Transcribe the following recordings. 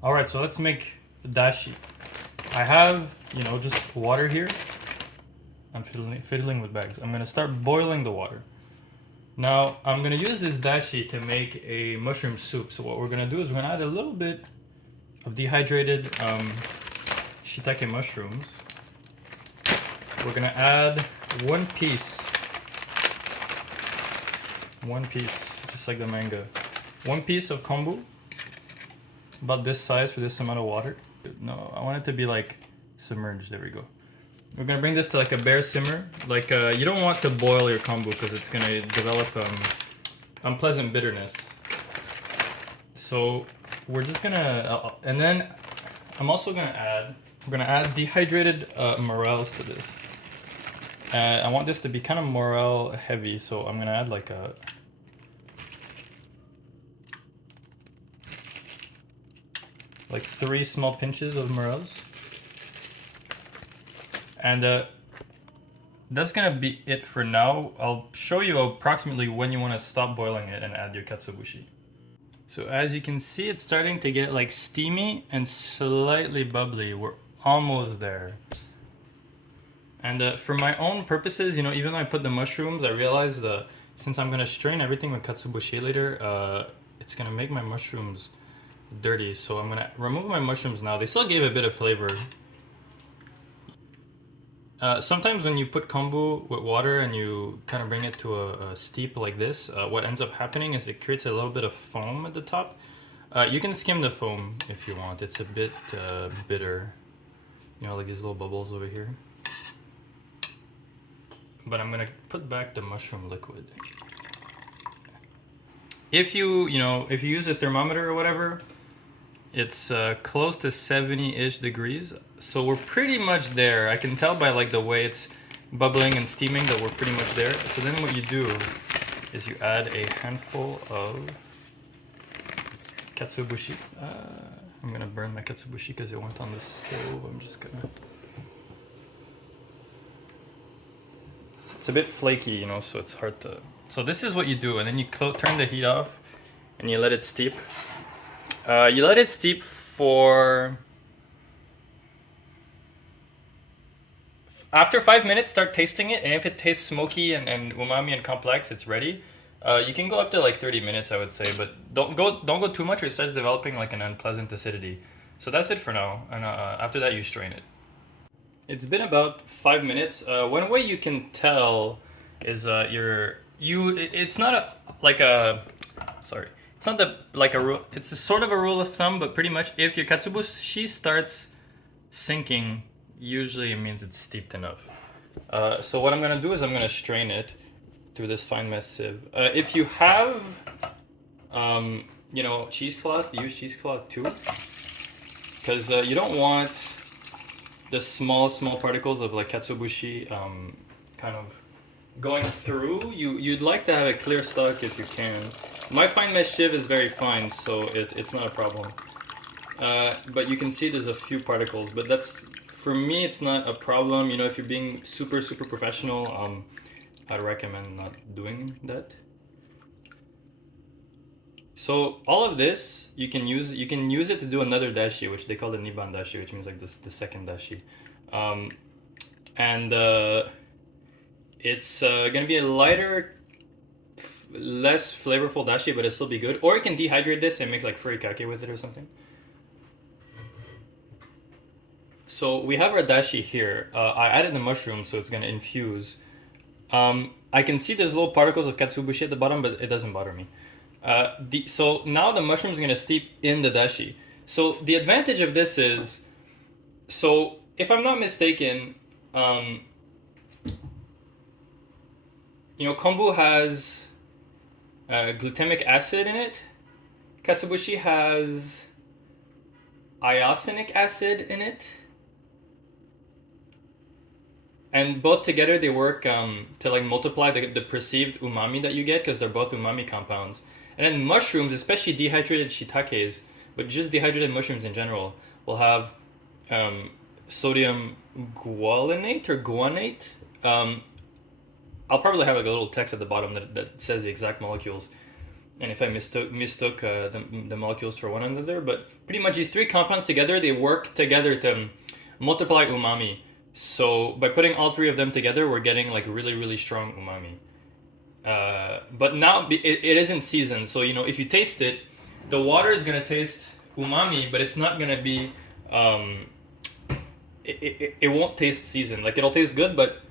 All right, so let's make the dashi. I have, just water here. I'm fiddling with bags. I'm gonna start boiling the water. Now, I'm gonna use this dashi to make a mushroom soup. So what we're gonna do is we're gonna add a little bit of dehydrated shiitake mushrooms. We're gonna add one piece, just like the manga. One piece of konbu, about this size for this amount of water. No, I want it to be like submerged. There we go. We're gonna bring this to like a bare simmer. Like you don't want to boil your kombu because it's gonna develop unpleasant bitterness. So we're just gonna, and then I'm also gonna add. We're gonna add dehydrated morels to this. I want this to be kind of morel heavy, so I'm gonna add like 3 small pinches of morels. And that's gonna be it for now. I'll show you approximately when you want to stop boiling it and add your katsuobushi. So as you can see, it's starting to get like steamy and slightly bubbly. We're almost there. And for my own purposes, even though I put the mushrooms, I realized since I'm gonna strain everything with katsuobushi later, it's gonna make my mushrooms dirty. So I'm gonna remove my mushrooms now. They still gave a bit of flavor. Sometimes when you put kombu with water and you kind of bring it to a steep like this, what ends up happening is it creates a little bit of foam at the top. You can skim the foam if you want. It's a bit bitter. Like these little bubbles over here. But I'm gonna put back the mushroom liquid. If you use a thermometer or whatever, it's close to 70-ish degrees, so we're pretty much there. I can tell by like the way it's bubbling and steaming that we're pretty much there. So then what you do is you add a handful of katsuobushi. I'm gonna burn my katsuobushi because it went on the stove. I'm just gonna... It's a bit flaky, so it's hard to... So this is what you do, and then you turn the heat off and you let it steep. You let it steep for... After 5 minutes, start tasting it, and if it tastes smoky and umami and complex, it's ready. You can go up to like 30 minutes, I would say, but don't go too much or it starts developing like an unpleasant acidity. So that's it for now, and after that you strain it. It's been about 5 minutes. One way you can tell is it's not sorry. It's not like a rule. It's a sort of a rule of thumb, but pretty much if your katsuobushi starts sinking, usually it means it's steeped enough. So what I'm gonna do is I'm gonna strain it through this fine mesh sieve. If you have, cheesecloth, use cheesecloth too, because you don't want the small particles of like katsuobushi kind of going through. You'd like to have a clear stock if you can. My fine mesh sieve is very fine, so it's not a problem. But you can see there's a few particles, but for me it's not a problem. If you're being super professional, I'd recommend not doing that. So all of this you can use it to do another dashi, which they call the niban dashi, which means like the second dashi. It's gonna be a lighter, less flavorful dashi, but it'll still be good. Or you can dehydrate this and make like furikake with it or something. So we have our dashi here. I added the mushroom, so it's gonna infuse. I can see there's little particles of katsuobushi at the bottom, but it doesn't bother me. So now the mushroom is gonna steep in the dashi. So the advantage of this is, so if I'm not mistaken, kombu has glutamic acid in it. Katsuobushi has iosinic acid in it. And both together they work to like multiply the perceived umami that you get, because they're both umami compounds. And then mushrooms, especially dehydrated shiitakes, but just dehydrated mushrooms in general, will have sodium guanate or guanate. I'll probably have like a little text at the bottom that says the exact molecules. and if I mistook the molecules for one another, but pretty much these three compounds together, they work together to multiply umami. So by putting all three of them together, we're getting like really, really strong umami. But now it isn't seasoned, so if you taste it, the water is gonna taste umami, but it's not gonna be. It won't taste seasoned. Like it'll taste good, but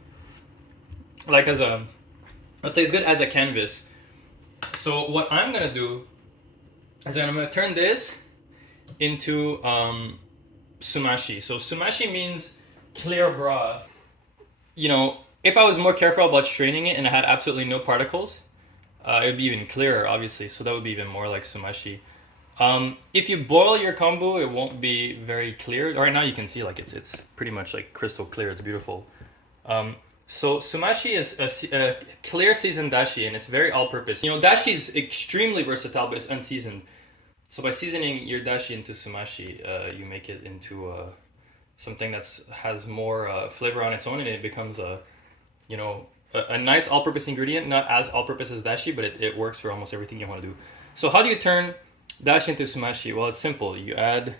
like it'll taste good as a canvas. So what I'm gonna do is I'm gonna turn this into sumashi. So sumashi means clear broth. If I was more careful about straining it and I had absolutely no particles, it would be even clearer, obviously. So that would be even more like sumashi. If you boil your kombu, it won't be very clear. Right now you can see like it's pretty much like crystal clear. It's beautiful. So sumashi is a clear seasoned dashi, and it's very all-purpose. Dashi is extremely versatile, but it's unseasoned. So by seasoning your dashi into sumashi, you make it into something that has more flavor on its own, and it becomes a nice all-purpose ingredient. Not as all-purpose as dashi, but it works for almost everything you want to do. So how do you turn dashi into sumashi? Well, it's simple. You add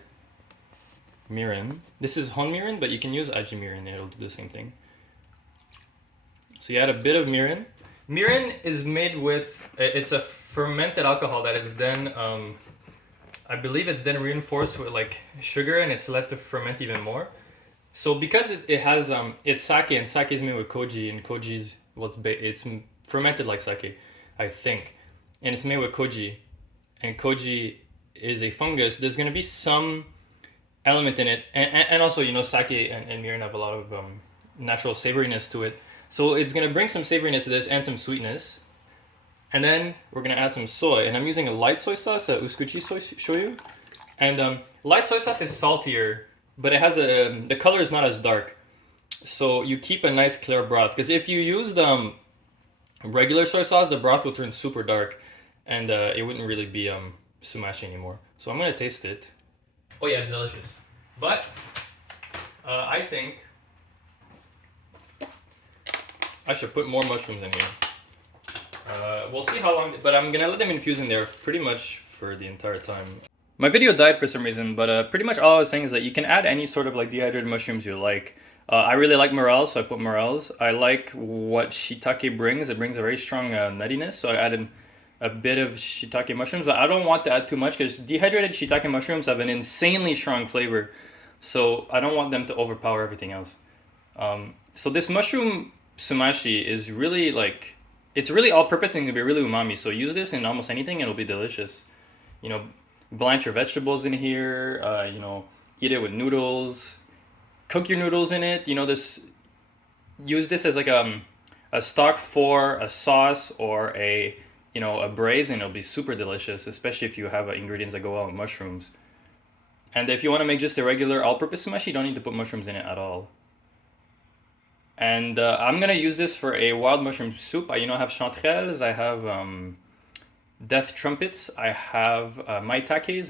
mirin. This is honmirin, but you can use aji mirin. It'll do the same thing. So you add a bit of mirin. Mirin is made with, it's a fermented alcohol that is then, I believe it's then reinforced with like sugar, and it's let to ferment even more. So because it has, it's sake, and sake is made with koji, and koji's, it's fermented like sake, I think. And it's made with koji, and koji is a fungus. There's going to be some element in it. And also, sake and mirin have a lot of natural savoriness to it. So it's going to bring some savoriness to this and some sweetness. And then we're going to add some soy. And I'm using a light soy sauce, a Usukuchi Shoyu. And light soy sauce is saltier, but it has the color is not as dark. So you keep a nice clear broth. Because if you use regular soy sauce, the broth will turn super dark. And it wouldn't really be sumashi anymore. So I'm going to taste it. Oh yeah, it's delicious. But I think I should put more mushrooms in here. We'll see how long, but I'm gonna let them infuse in there pretty much for the entire time. My video died for some reason, but pretty much all I was saying is that you can add any sort of like dehydrated mushrooms you like. I really like morels, so I put morels. I like what shiitake brings. It brings a very strong nuttiness, so I added a bit of shiitake mushrooms, but I don't want to add too much because dehydrated shiitake mushrooms have an insanely strong flavor, so I don't want them to overpower everything else. So this mushroom sumashi is really like, it's really all-purpose and can be really umami. So use this in almost anything, and it'll be delicious. Blanch your vegetables in here. Eat it with noodles. Cook your noodles in it. Use this as like a stock for a sauce or a braise, and it'll be super delicious, especially if you have ingredients that go out with mushrooms. And if you want to make just a regular all-purpose sumashi, you don't need to put mushrooms in it at all. And I'm gonna use this for a wild mushroom soup. I have chanterelles, I have death trumpets, I have maitakes,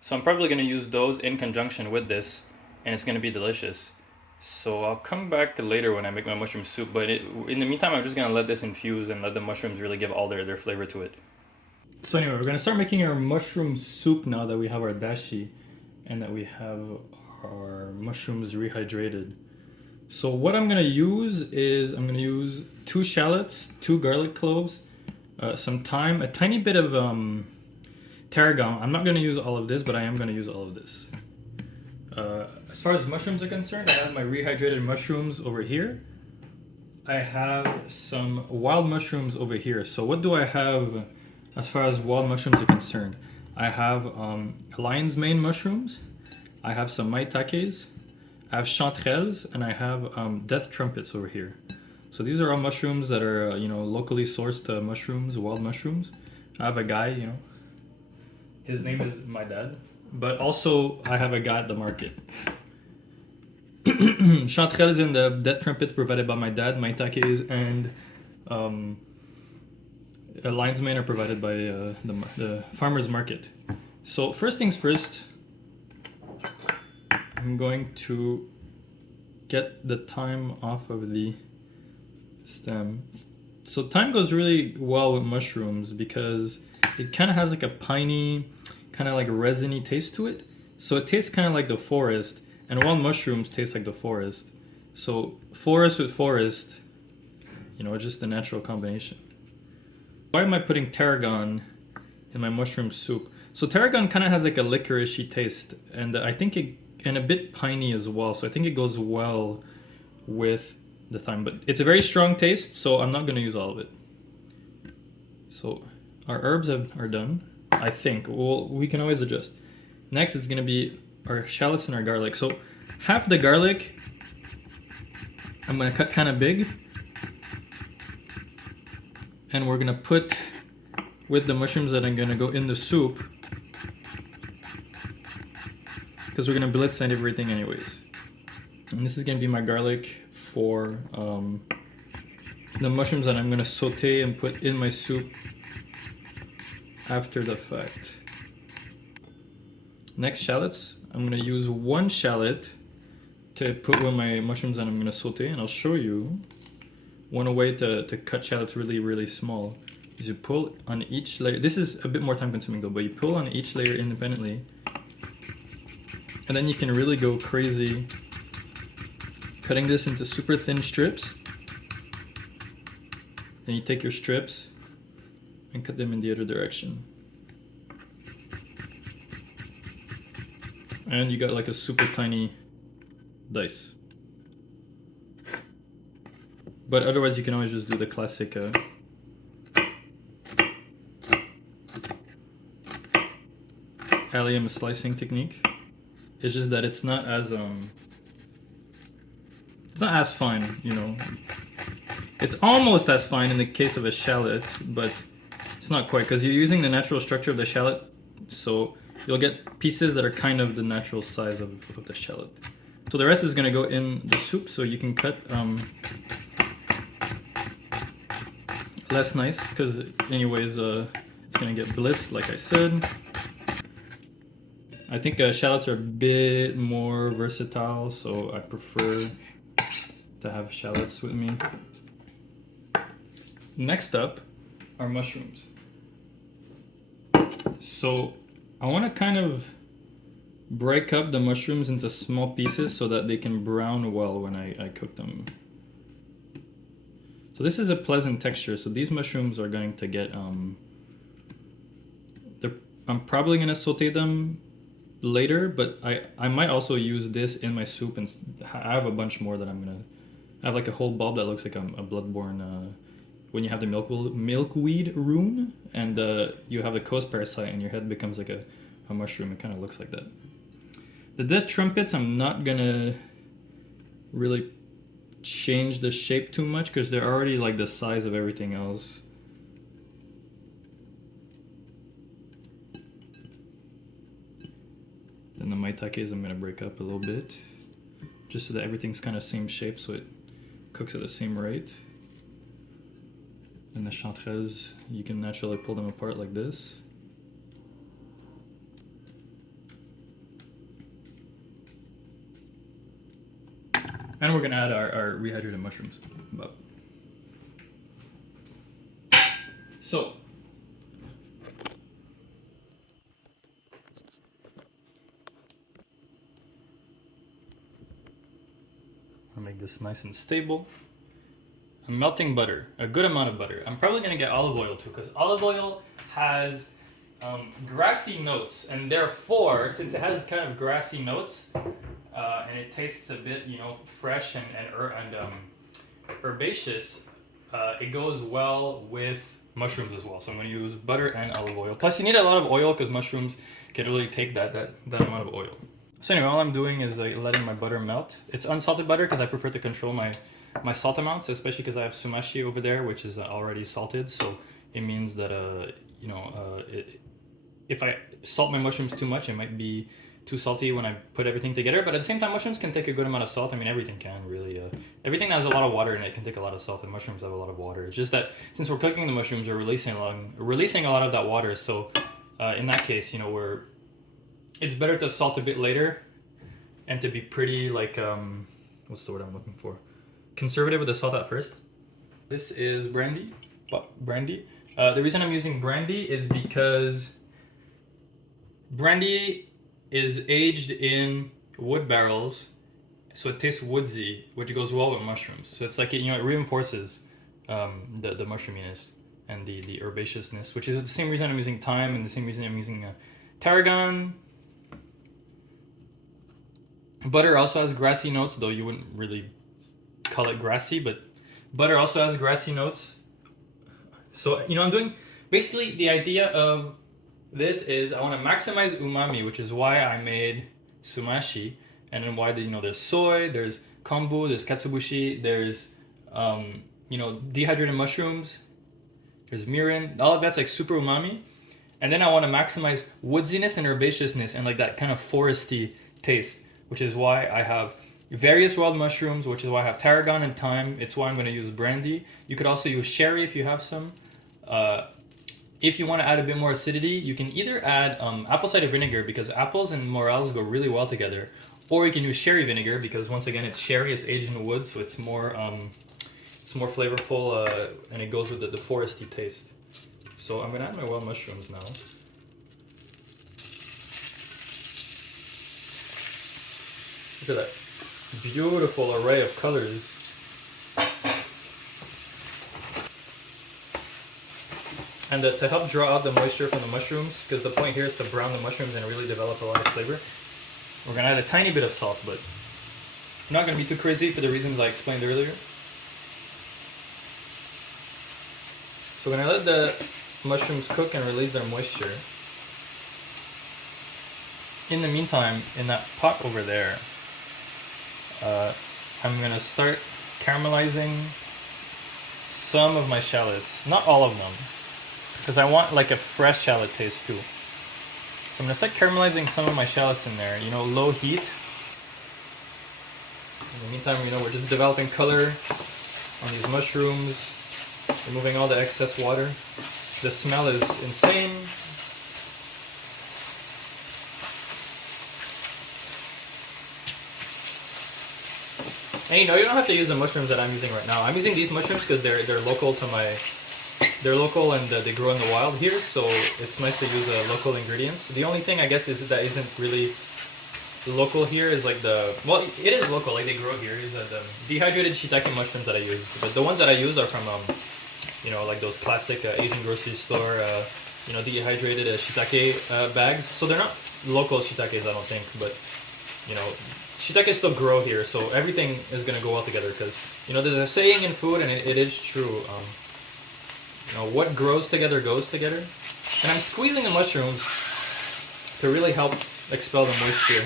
so I'm probably gonna use those in conjunction with this, and it's gonna be delicious. So I'll come back later when I make my mushroom soup, but in the meantime, I'm just gonna let this infuse and let the mushrooms really give all their flavor to it. So anyway, we're gonna start making our mushroom soup now that we have our dashi and that we have our mushrooms rehydrated. So what I'm gonna use is I'm gonna use 2 shallots, 2 garlic cloves, some thyme, a tiny bit of tarragon. I'm not gonna use all of this, but I am gonna use all of this. As far as mushrooms are concerned, I have my rehydrated mushrooms over here. I have some wild mushrooms over here. So what do I have as far as wild mushrooms are concerned? I have lion's mane mushrooms, I have some maitakes, I have chanterelles, and I have death trumpets over here. So these are all mushrooms that are locally sourced mushrooms, wild mushrooms. I have a guy, his name is my dad, but also I have a guy at the market. Chanterelles and the death trumpets provided by my dad. Maitakes and lion's mane are provided by the farmer's market. So first things first, I'm going to get the thyme off of the stem. So thyme goes really well with mushrooms because it kind of has like a piney, kind of like resiny taste to it. So it tastes kind of like the forest, and wild mushrooms taste like the forest. So forest with forest, you know, it's just a natural combination. Why am I putting tarragon in my mushroom soup? So tarragon kind of has like a licoricey taste, and I think it, and a bit piney as well. So I think it goes well with the thyme, but it's a very strong taste, so I'm not gonna use all of it. So our herbs are done, I think. Well, we can always adjust. Next, it's gonna be our shallots and our garlic. So half the garlic, I'm gonna cut kind of big, and we're gonna put with the mushrooms that I'm gonna go in the soup, because we're gonna blitz and everything anyways. And this is gonna be my garlic for the mushrooms that I'm gonna saute and put in my soup after the fact. Next, shallots. I'm gonna use one shallot to put with my mushrooms that I'm gonna saute, and I'll show you one way to cut shallots really, really small is you pull on each layer. This is a bit more time consuming though, but you pull on each layer independently, and then you can really go crazy cutting this into super thin strips. Then you take your strips and cut them in the other direction. And you got like a super tiny dice. But otherwise you can always just do the classic allium slicing technique. It's just that it's not as fine, you know. It's almost as fine in the case of a shallot, but it's not quite, because you're using the natural structure of the shallot, so you'll get pieces that are kind of the natural size of the shallot. So the rest is going to go in the soup, so you can cut less nice, because anyways it's going to get blitzed like I said. I think shallots are a bit more versatile, so I prefer to have shallots with me. Next up are mushrooms. So I want to kind of break up the mushrooms into small pieces so that they can brown well when I cook them. So this is a pleasant texture, so these mushrooms are going to get I'm probably going to saute them later, but I might also use this in my soup, and I have a bunch more that I'm going to I have like a whole bulb that looks like a bloodborne when you have the milkweed rune and you have a coast parasite and your head becomes like a mushroom. It kind of looks like that. The dead trumpets, I'm not gonna really change the shape too much because they're already like the size of everything else. Then the maitakes I'm gonna break up a little bit just so that everything's kind of same shape so it cooks at the same rate. And the chanterelles, you can naturally pull them apart like this. And we're gonna add our rehydrated mushrooms. So, I'll make this nice and stable. I'm melting butter, a good amount of butter. I'm probably gonna get olive oil too, because olive oil has grassy notes, and therefore, since it has kind of grassy notes, and it tastes a bit, you know, fresh and herbaceous, it goes well with mushrooms as well. So I'm gonna use butter and olive oil. Plus, you need a lot of oil because mushrooms can really take that amount of oil. So anyway, all I'm doing is letting my butter melt. It's unsalted butter because I prefer to control my salt amounts, especially because I have sumashi over there, which is already salted. So it means that you know, if I salt my mushrooms too much, it might be too salty when I put everything together. But at the same time, mushrooms can take a good amount of salt. I mean, everything can really. Everything that has a lot of water in it can take a lot of salt, and mushrooms have a lot of water. It's just that since we're cooking the mushrooms, we're releasing a lot of that water. So in that case, you know, it's better to salt a bit later, and to be pretty like what's the word I'm looking for? Conservative with the salt at first. This is brandy. The reason I'm using brandy is because brandy is aged in wood barrels, so it tastes woodsy, which goes well with mushrooms. So it's like it reinforces the mushroominess and the herbaceousness, which is the same reason I'm using thyme and the same reason I'm using tarragon. Butter also has grassy notes, though you wouldn't really call it grassy, but butter also has grassy notes. So, I'm doing, basically the idea of this is I want to maximize umami, which is why I made sumashi, and then why there's soy, there's konbu, there's katsuobushi, there's dehydrated mushrooms, there's mirin, all of that's like super umami. And then I want to maximize woodsiness and herbaceousness and like that kind of foresty taste, which is why I have various wild mushrooms, which is why I have tarragon and thyme. It's why I'm going to use brandy. You could also use sherry if you have some. If you want to add a bit more acidity, you can either add apple cider vinegar, because apples and morels go really well together, or you can use sherry vinegar because once again it's sherry, it's aged in the wood, so it's more flavorful and it goes with the foresty taste. So I'm gonna add my wild mushrooms now. Look at that beautiful array of colors. And to help draw out the moisture from the mushrooms, because the point here is to brown the mushrooms and really develop a lot of flavor, we're going to add a tiny bit of salt, but not going to be too crazy for the reasons I explained earlier. So we're going to let the mushrooms cook and release their moisture. In the meantime, in that pot over there, I'm going to start caramelizing some of my shallots. Not all of them, because I want like a fresh shallot taste too. So I'm going to start caramelizing some of my shallots in there, low heat. In the meantime, we're just developing color on these mushrooms, removing all the excess water. The smell is insane. And you don't have to use the mushrooms that I'm using right now. I'm using these mushrooms because they're local to they're local and they grow in the wild here, so it's nice to use local ingredients. The only thing I guess is that isn't really local here is like it is local, like they grow here, is the dehydrated shiitake mushrooms that I use. But the ones that I use are from like those classic Asian grocery store dehydrated shiitake bags. So they're not local shiitakes, I don't think, but shiitake still grow here, so everything is gonna go well together. Because there's a saying in food, and it is true. What grows together goes together. And I'm squeezing the mushrooms to really help expel the moisture.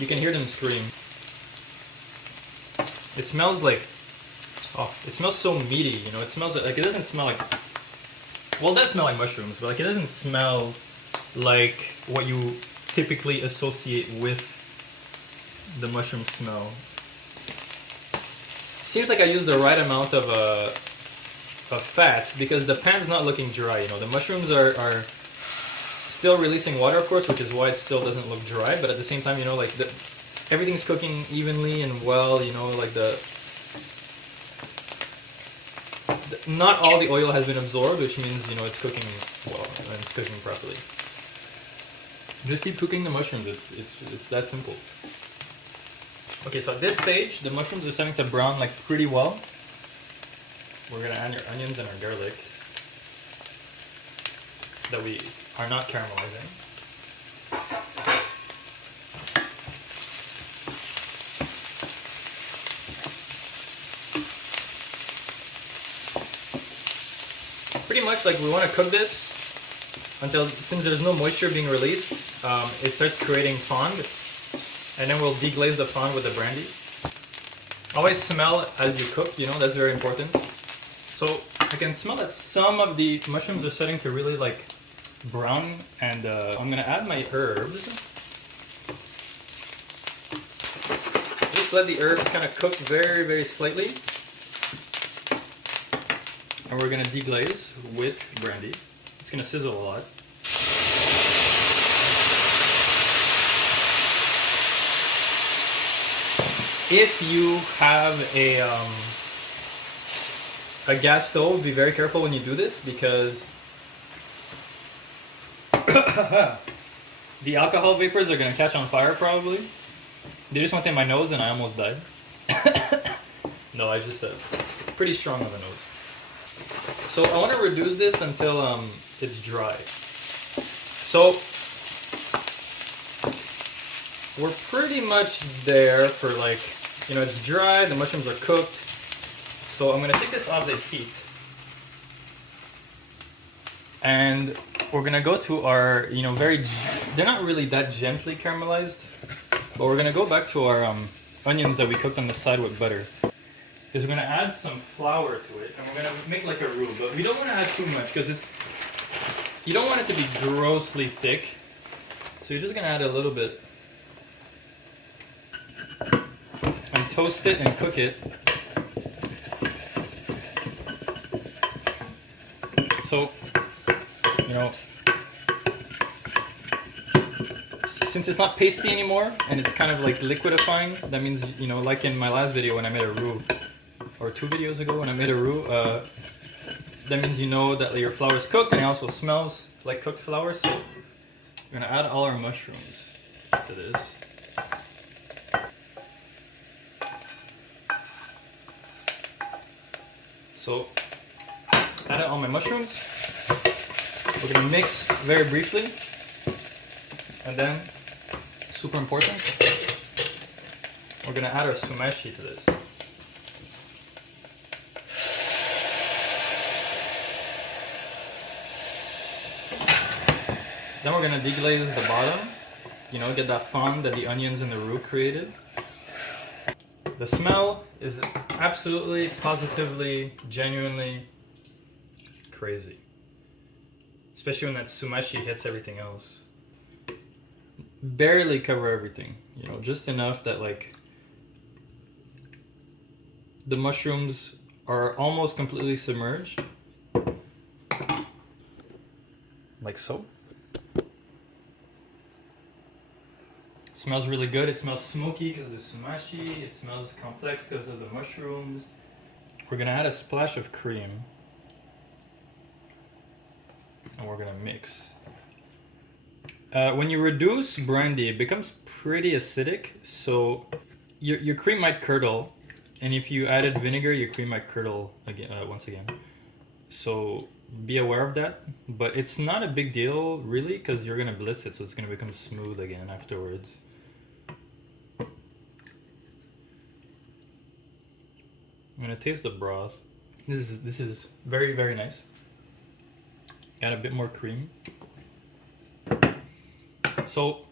You can hear them scream. It smells like, it smells so meaty, it smells like, it doesn't smell like, well, it does smell like mushrooms, but like it doesn't smell like what you typically associate with the mushroom smell. Seems like I used the right amount of fat, because the pan's not looking dry. The mushrooms are still releasing water, of course, which is why it still doesn't look dry. But at the same time, like everything's cooking evenly and well. Like not all the oil has been absorbed, which means it's cooking well and it's cooking properly. Just keep cooking the mushrooms. It's that simple. Okay, so at this stage, the mushrooms are starting to brown like pretty well. We're gonna add our onions and our garlic that we are not caramelizing. Pretty much like we want to cook this until, since there's no moisture being released, it starts creating fond. And then we'll deglaze the fond with the brandy. Always smell as you cook, that's very important. So I can smell that some of the mushrooms are starting to really like brown, and I'm gonna add my herbs. Just let the herbs kind of cook very, very slightly. And we're gonna deglaze with brandy. It's gonna sizzle a lot. If you have a a gas stove, be very careful when you do this because the alcohol vapors are gonna catch on fire probably. They just went in my nose and I almost died. No, I just it's pretty strong on the nose. So I want to reduce this until it's dry. So we're pretty much there for like, you know, it's dry, the mushrooms are cooked. So I'm gonna take this off the heat. And we're gonna go to our, you know, they're not really that gently caramelized, but we're gonna go back to our onions that we cooked on the side with butter. Because we're gonna add some flour to it, and we're gonna make like a roux, but we don't wanna add too much because you don't want it to be grossly thick. So you're just gonna add a little bit and toast it and cook it. So, you know, since it's not pasty anymore and it's kind of like liquidifying, that means, you know, like in my last video when I made a roux, or 2 videos ago when I made a roux, that means you know that your flour is cooked and it also smells like cooked flour. So we're gonna add all our mushrooms to this. So add all my mushrooms. We're gonna mix very briefly, and then, super important, we're gonna add our sumashi to this. Then we're gonna deglaze the bottom, you know, get that fond that the onions and the roux created. The smell is absolutely, positively, genuinely crazy. Especially when that sumashi hits everything else. Barely cover everything, you know, just enough that like the mushrooms are almost completely submerged. Like so. It smells really good. It smells smoky because of the sumashi. It smells complex because of the mushrooms. We're gonna add a splash of cream. And we're gonna mix. When you reduce brandy, it becomes pretty acidic, so your cream might curdle, and if you added vinegar, your cream might curdle again, once again. So be aware of that, but it's not a big deal really because you're gonna blitz it, so it's gonna become smooth again afterwards. I'm gonna taste the broth. This is very, very nice. Add a bit more cream. So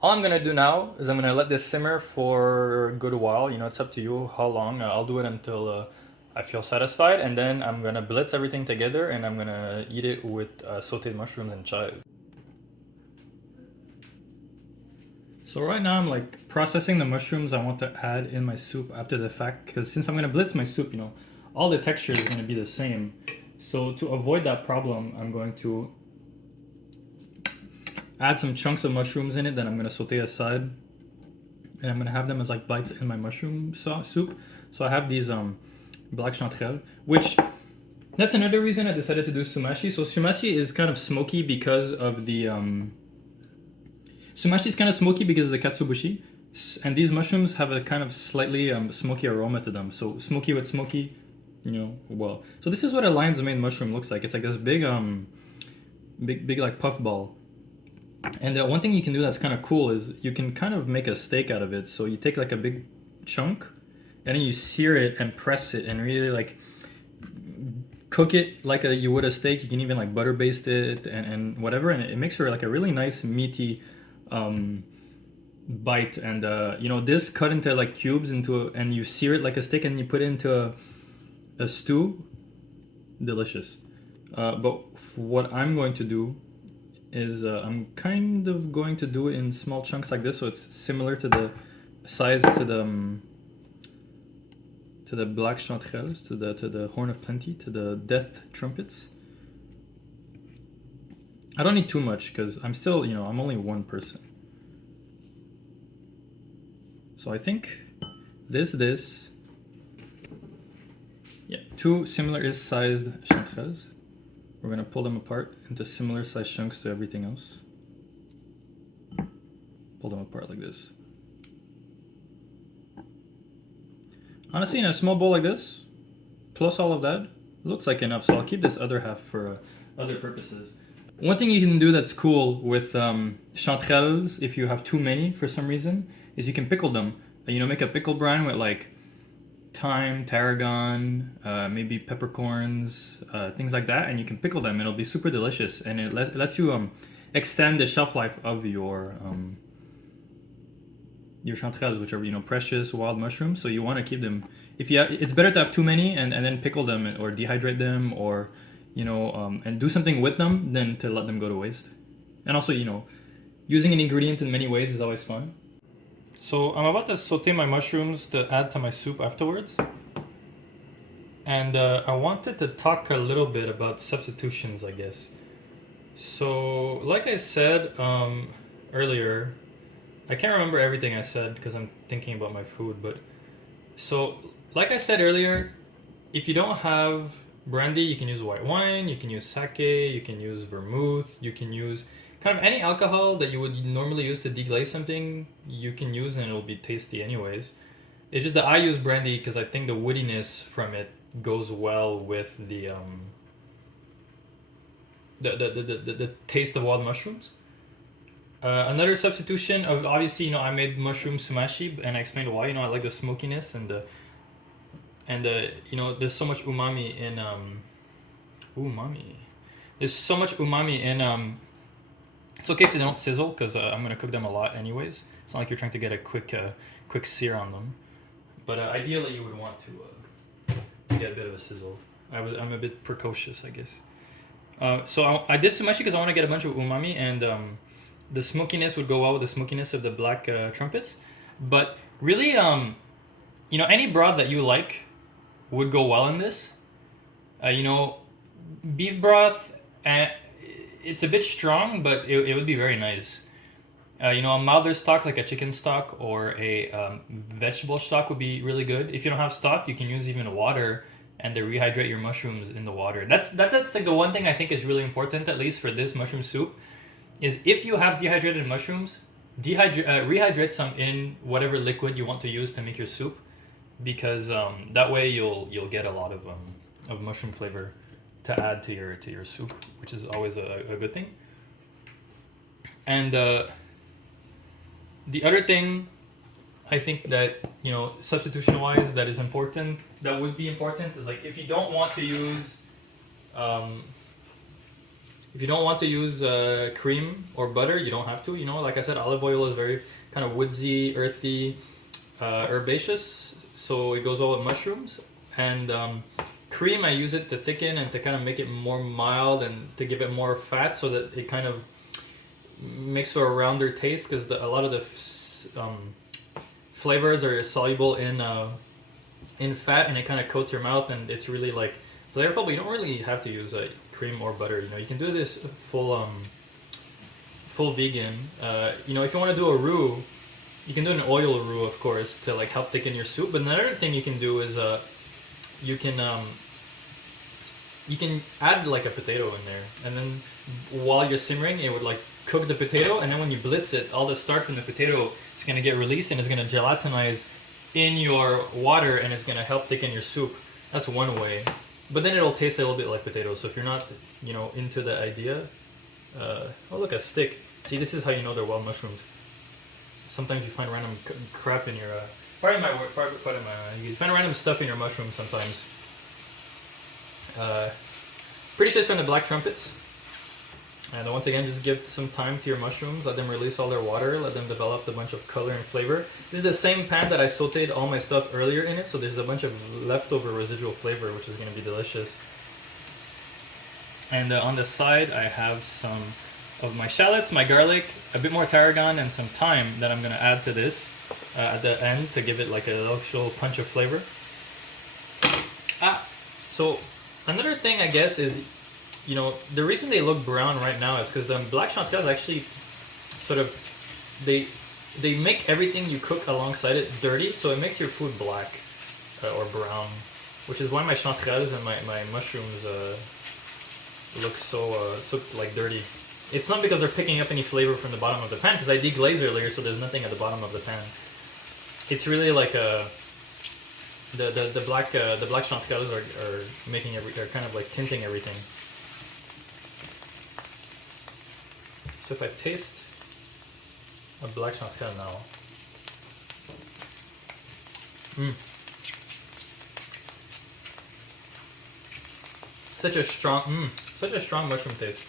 all I'm gonna do now is I'm gonna let this simmer for a good while. You know, it's up to you how long. I'll do it until I feel satisfied, and then I'm gonna blitz everything together and I'm gonna eat it with sauteed mushrooms and chives. So right now I'm like processing the mushrooms I want to add in my soup after the fact, because since I'm gonna blitz my soup, you know, all the texture is gonna be the same. So to avoid that problem, I'm going to add some chunks of mushrooms in it that I'm gonna saute aside, and I'm gonna have them as like bites in my mushroom soup. So I have these black chanterelles, which that's another reason I decided to do sumashi. So sumashi is kind of smoky because of the sumashi is kind of smoky because of the katsuobushi, and these mushrooms have a kind of slightly smoky aroma to them. So smoky with smoky, you know, well. So this is what a lion's mane mushroom looks like. It's like this big big like puff ball. And one thing you can do that's kind of cool is you can kind of make a steak out of it. So you take like a big chunk and then you sear it and press it and really like cook it like you would a steak. You can even like butter baste it and whatever, and it makes for like a really nice meaty bite. And you know, this cut into like cubes and you sear it like a steak and you put it into a stew. Delicious. But what I'm going to do is I'm kind of going to do it in small chunks like this, so it's similar to the size to the black chanterelles, to the horn of plenty, to the death trumpets. I don't need too much because I'm still, you know, I'm only one person. So I think this, Yeah, two similar sized chanterelles. We're gonna pull them apart into similar sized chunks to everything else. Pull them apart like this. Honestly, in a small bowl like this, plus all of that, looks like enough. So I'll keep this other half for other purposes. One thing you can do that's cool with chanterelles, if you have too many for some reason, is you can pickle them. You know, make a pickle brine with like thyme, tarragon, maybe peppercorns, things like that, and you can pickle them. It'll be super delicious, and it lets you extend the shelf life of your chanterelles, which are, you know, precious wild mushrooms. So you want to keep them. If you it's better to have too many and then pickle them or dehydrate them, or you know, and do something with them than to let them go to waste. And also, you know, using an ingredient in many ways is always fun. So I'm about to saute my mushrooms to add to my soup afterwards. And I wanted to talk a little bit about substitutions, I guess. So, like I said earlier, I can't remember everything I said because I'm thinking about my food, but so, like I said earlier, if you don't have brandy, you can use white wine, you can use sake, you can use vermouth, you can use kind of any alcohol that you would normally use to deglaze something, you can use and it'll be tasty anyways. It's just that I use brandy because I think the woodiness from it goes well with the taste of wild mushrooms. Another substitution of, obviously, you know, I made mushroom sumashi, and I explained why. You know, I like the smokiness and you know, there's so much umami in There's so much umami in It's okay if they don't sizzle because I'm gonna cook them a lot anyways. It's not like you're trying to get a quick sear on them, but ideally you would want to get a bit of a sizzle. I'm a bit precocious, I guess. So I did sumashi because I want to get a bunch of umami, and the smokiness would go well with the smokiness of the black trumpets. But really, you know, any broth that you like would go well in this. You know, beef broth, it's a bit strong, but it would be very nice. You know, a milder stock like a chicken stock or a vegetable stock would be really good. If you don't have stock, you can use even water and to rehydrate your mushrooms in the water. That's like the one thing I think is really important, at least for this mushroom soup, is if you have dehydrated mushrooms, rehydrate some in whatever liquid you want to use to make your soup, because that way you'll get a lot of mushroom flavor to add to your soup, which is always a good thing. And the other thing I think that, you know, substitution wise, that is important, that would be important, is like if you don't want to use cream or butter, you don't have to. You know, like I said, olive oil is very kind of woodsy, earthy, herbaceous, so it goes well with mushrooms. And cream, I use it to thicken and to kind of make it more mild and to give it more fat, so that it kind of makes for a rounder taste, because a lot of the flavors are soluble in fat, and it kind of coats your mouth, and it's really like flavorful. But you don't really have to use cream or butter. You know, you can do this full vegan. You know, if you want to do a roux, you can do an oil roux, of course, to like help thicken your soup. But another thing you can do is you can add like a potato in there, and then while you're simmering, it would like cook the potato, and then when you blitz it, all the starch from the potato is going to get released, and it's going to gelatinize in your water, and it's going to help thicken your soup. That's one way. But then it'll taste a little bit like potatoes. So if you're not, you know, into the idea, oh look, a stick. See, this is how you know they're wild mushrooms. Sometimes you find random crap in your, you find random stuff in your mushrooms sometimes. Pretty sure it's from the black trumpets. And once again, just give some time to your mushrooms, let them release all their water, let them develop a bunch of color and flavor. This is the same pan that I sauteed all my stuff earlier in it, so there's a bunch of leftover residual flavor, which is going to be delicious. And on the side, I have some of my shallots, my garlic, a bit more tarragon, and some thyme that I'm going to add to this at the end to give it like a little punch of flavor. So another thing, I guess, is, you know, the reason they look brown right now is because the black chanterelles actually sort of, they make everything you cook alongside it dirty, so it makes your food black or brown. which is why my chanterelles and my mushrooms look so like dirty. It's not because they're picking up any flavor from the bottom of the pan, because I deglazed earlier, so there's nothing at the bottom of the pan. It's really like the black chanterelles are making they're kind of like tinting everything. So if I taste a black chanterelle now, such a strong mushroom taste.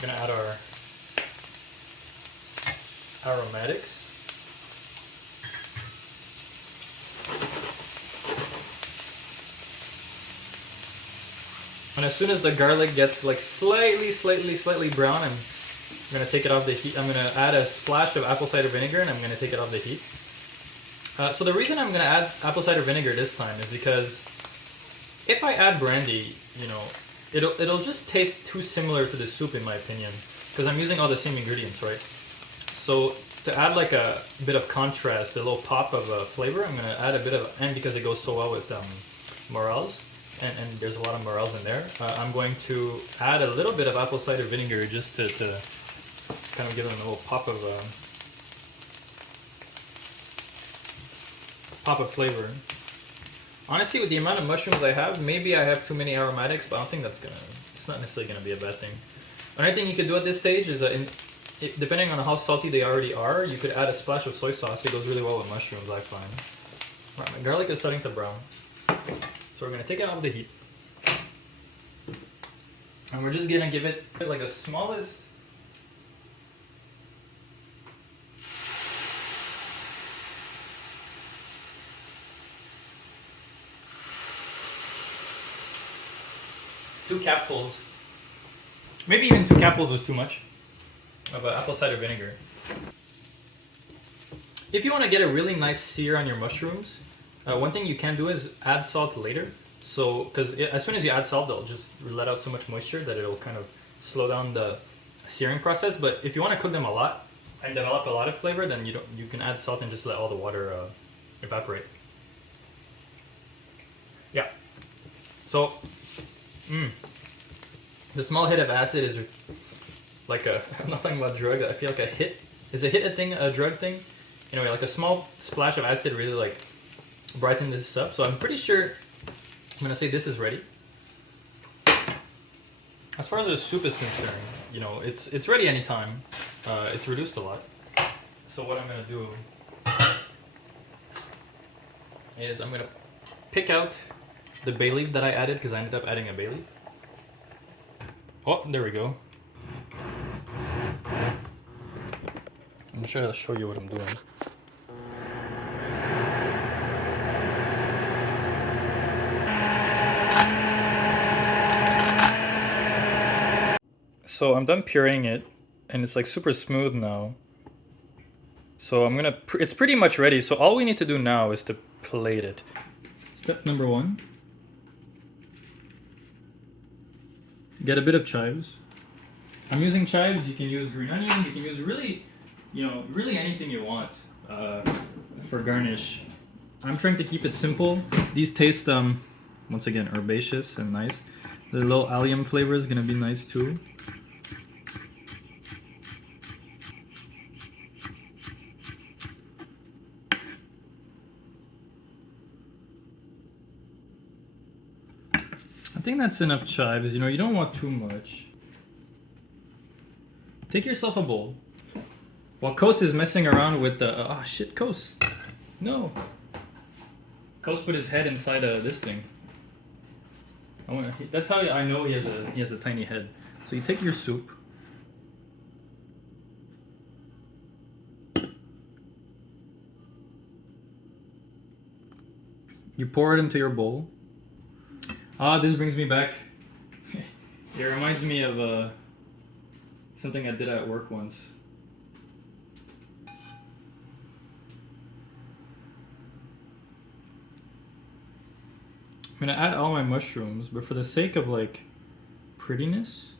We're gonna add our aromatics. And as soon as the garlic gets like slightly brown, I'm gonna take it off the heat. I'm gonna add a splash of apple cider vinegar, and I'm gonna take it off the heat. So the reason I'm gonna add apple cider vinegar this time is because if I add brandy, you know, it'll just taste too similar to the soup in my opinion, because I'm using all the same ingredients, right? So to add like a bit of contrast, a little pop of flavor, I'm gonna add a bit of, and because it goes so well with morels, and there's a lot of morels in there, I'm going to add a little bit of apple cider vinegar just to kind of give them a little pop of flavor. Honestly, with the amount of mushrooms I have, maybe I have too many aromatics, but I don't think it's not necessarily gonna be a bad thing. Another thing you could do at this stage is, depending on how salty they already are, you could add a splash of soy sauce. It goes really well with mushrooms, I find. Alright, my garlic is starting to brown. So we're gonna take it off the heat. And we're just gonna give it like the smallest. Two capfuls. Maybe even 2 capfuls was too much of apple cider vinegar. If you want to get a really nice sear on your mushrooms, one thing you can do is add salt later. So, because as soon as you add salt, they'll just let out so much moisture that it'll kind of slow down the searing process. But if you want to cook them a lot and develop a lot of flavor, then you can add salt and just let all the water evaporate. Yeah. So, the small hit of acid is like I'm not talking about drug. I feel like a hit. Is a hit a thing, a drug thing? Anyway, like a small splash of acid really like brighten this up. So I'm pretty sure I'm gonna say this is ready. As far as the soup is concerned, you know, it's ready anytime. It's reduced a lot. So what I'm gonna do is I'm gonna pick out the bay leaf that I added, because I ended up adding a bay leaf. Oh, there we go. I'm sure I'll show you what I'm doing. So I'm done pureeing it, and it's like super smooth now. So I'm gonna, it's pretty much ready. So all we need to do now is to plate it. Step number 1. Get a bit of chives. I'm using chives. You can use green onion. You can use really anything you want for garnish. I'm trying to keep it simple. These taste, once again, herbaceous and nice. The little allium flavor is gonna be nice too. I think that's enough chives. You know, you don't want too much. Take yourself a bowl. While Kos is messing around with the... shit, Kos. No. Kos put his head inside this thing. That's how I know he has a tiny head. So you take your soup. You pour it into your bowl. This brings me back. It reminds me of something I did at work once. I'm gonna add all my mushrooms, but for the sake of like prettiness,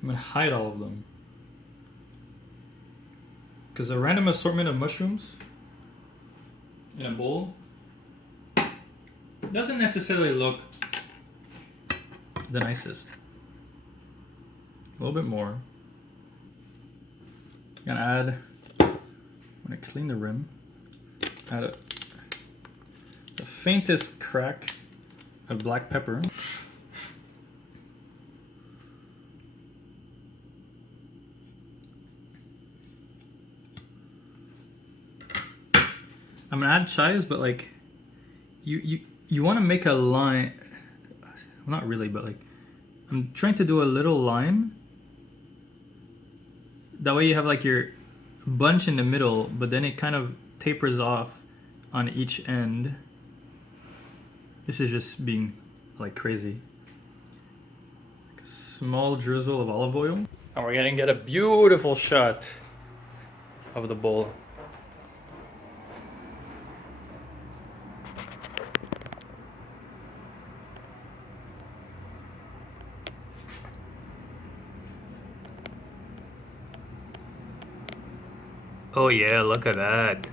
I'm gonna hide all of them. Because a random assortment of mushrooms in a bowl doesn't necessarily look the nicest. A little bit more. Gonna add, I'm gonna clean the rim. Add the faintest crack of black pepper. I'm gonna add chives, but like, you want to make a line. Well, not really, but like, I'm trying to do a little line. That way you have like your bunch in the middle, but then it kind of tapers off on each end. This is just being like crazy. Like a small drizzle of olive oil. And we're gonna get a beautiful shot of the bowl. Oh yeah, look at that.